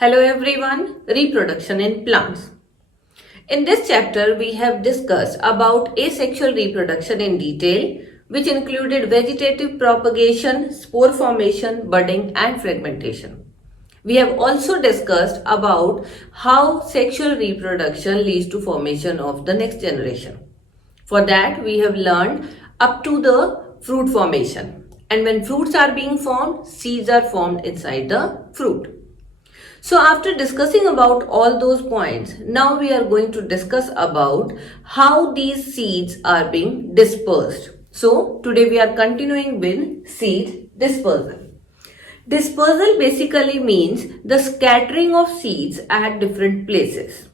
Hello everyone, reproduction in plants. In this chapter, we have discussed about asexual reproduction in detail, which included vegetative propagation, spore formation, budding and fragmentation. We have also discussed about how sexual reproduction leads to formation of the next generation. For that, we have learned up to the fruit formation. And when fruits are being formed, seeds are formed inside the fruit. So after discussing about all those points, now we are going to discuss about how these seeds are being dispersed. So today we are continuing with seed dispersal. Dispersal basically means the scattering of seeds at different places.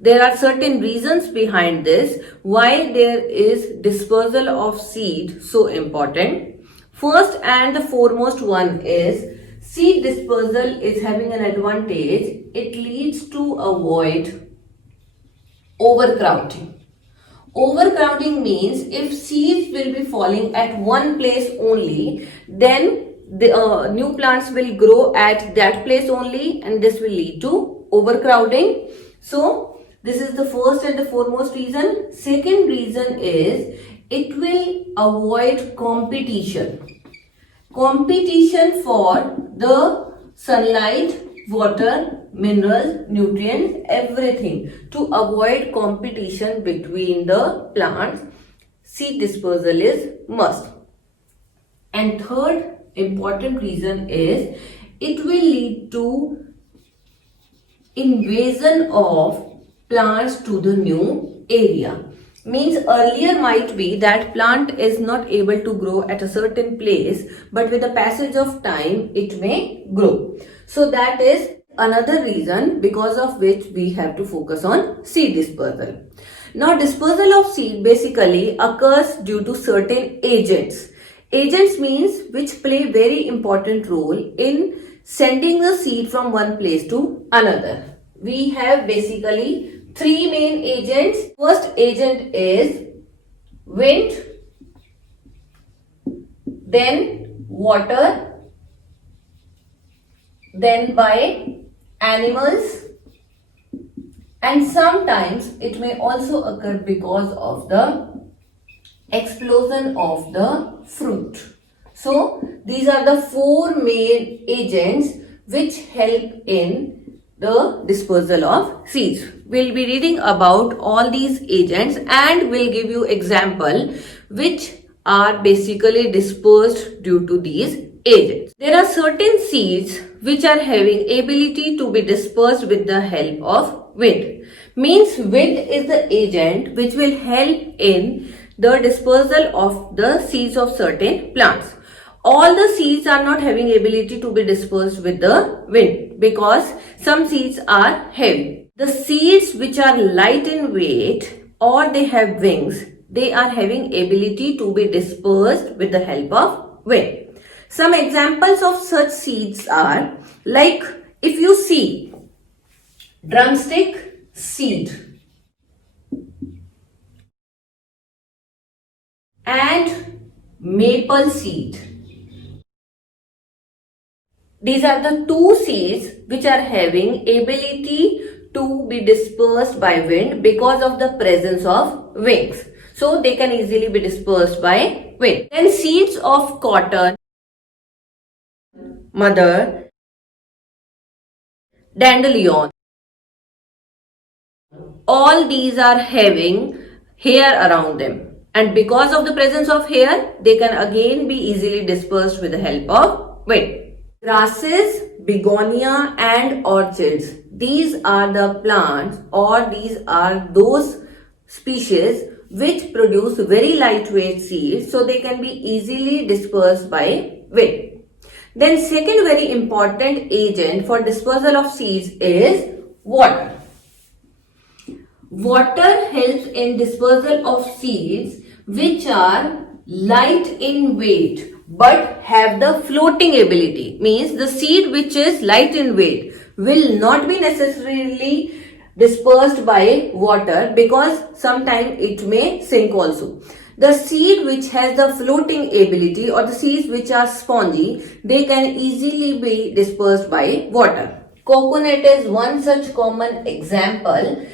There are certain reasons behind this why there is dispersal of seed so important. First and the foremost one is seed dispersal is having an advantage. It leads to avoid overcrowding. Overcrowding means if seeds will be falling at one place only, then the new plants will grow at that place only, and this will lead to overcrowding. So this is the first and the foremost reason. Second reason is it will avoid competition. Competition for the sunlight, water, minerals, nutrients, everything. To avoid competition between the plants, seed dispersal is must. And third important reason is it will lead to invasion of plants to the new area. Means earlier might be that plant is not able to grow at a certain place, but with the passage of time it may grow. So that is another reason because of which we have to focus on seed dispersal. Now dispersal of seed basically occurs due to certain agents. Agents means which play very important role in sending the seed from one place to another. We have basically three main agents. First agent is wind, then water, then by animals, and sometimes it may also occur because of the explosion of the fruit. So these are the four main agents which help in the dispersal of seeds. We'll be reading about all these agents and we'll give you example which are basically dispersed due to these agents. There are certain seeds which are having ability to be dispersed with the help of wind. Means wind is the agent which will help in the dispersal of the seeds of certain plants. All the seeds are not having ability to be dispersed with the wind because some seeds are heavy. The seeds which are light in weight or they have wings, they are having ability to be dispersed with the help of wind. Some examples of such seeds are like if you see drumstick seed and maple seed. These are the two seeds which are having ability to be dispersed by wind because of the presence of wings. So they can easily be dispersed by wind. Then seeds of cotton, mother, dandelion. All these are having hair around them. And because of the presence of hair, they can again be easily dispersed with the help of wind. Grasses, begonia and orchids. These are the plants or these are those species which produce very lightweight seeds, so they can be easily dispersed by wind. Then second very important agent for dispersal of seeds is water. Water helps in dispersal of seeds which are light in weight but have the floating ability. Means the seed which is light in weight will not be necessarily dispersed by water because sometimes it may sink also. The seed which has the floating ability or the seeds which are spongy, they can easily be dispersed by water. Coconut is one such common example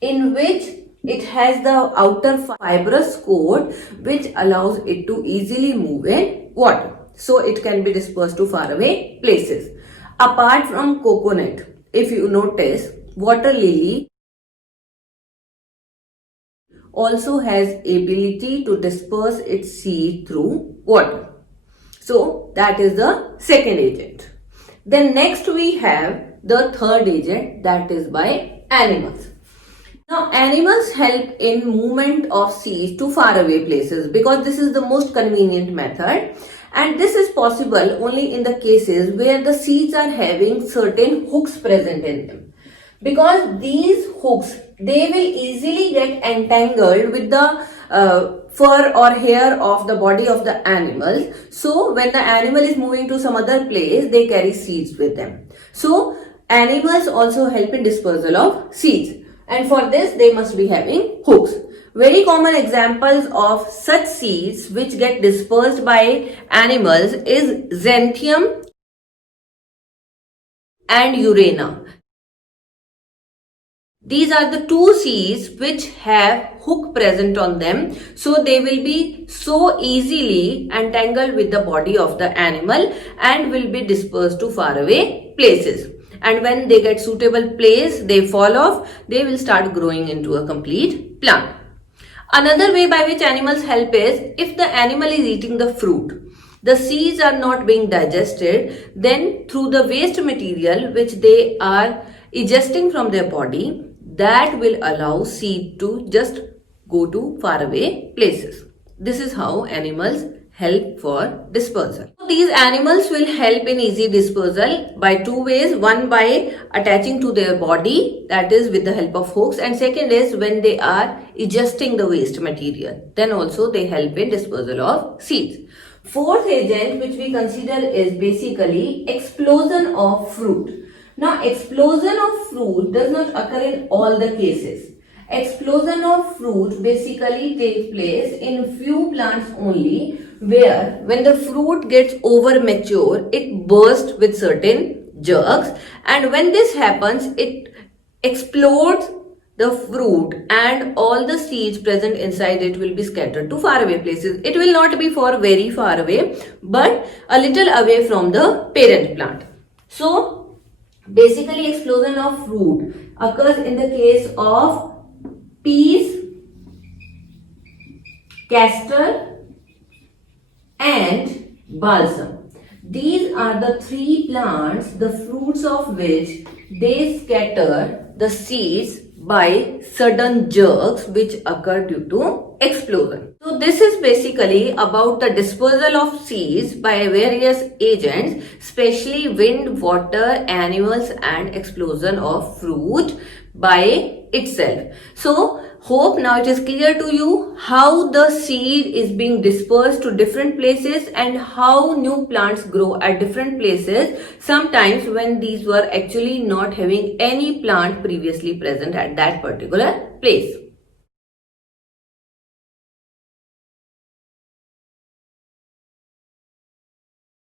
in which it has the outer fibrous coat which allows it to easily move in water. So it can be dispersed to faraway places. Apart from coconut, if you notice, water lily also has ability to disperse its seed through water. So that is the second agent. Then next we have the third agent, that is by animals. Now animals help in movement of seeds to faraway places because this is the most convenient method, and this is possible only in the cases where the seeds are having certain hooks present in them. Because these hooks, they will easily get entangled with the fur or hair of the body of the animal. So when the animal is moving to some other place, they carry seeds with them. So animals also help in dispersal of seeds, and for this they must be having hooks. Very common examples of such seeds which get dispersed by animals is Xanthium and Urena. These are the two seeds which have hook present on them, so they will be so easily entangled with the body of the animal and will be dispersed to faraway places. And when they get suitable place, they fall off, they will start growing into a complete plant. Another way by which animals help is if the animal is eating the fruit, the seeds are not being digested, then through the waste material which they are ingesting from their body, that will allow seed to just go to faraway places. This is how animals help for dispersal. These animals will help in easy dispersal by two ways. One, by attaching to their body, that is with the help of hooks, and second is when they are ingesting the waste material, then also they help in dispersal of seeds. Fourth agent which we consider is basically explosion of fruit. Now, explosion of fruit does not occur in all the cases. Explosion of fruit basically takes place in few plants only, where when the fruit gets over mature, it bursts with certain jerks, and when this happens, it explodes the fruit and all the seeds present inside it will be scattered to faraway places. It will not be for very far away, but a little away from the parent plant. So, basically, explosion of fruit occurs in the case of peas, castor and balsam. These are the three plants, the fruits of which they scatter the seeds by sudden jerks which occur due to explosion. So this is basically about the dispersal of seeds by various agents, especially wind, water, animals and explosion of fruit by itself. So hope now it is clear to you how the seed is being dispersed to different places and how new plants grow at different places, sometimes when these were actually not having any plant previously present at that particular place.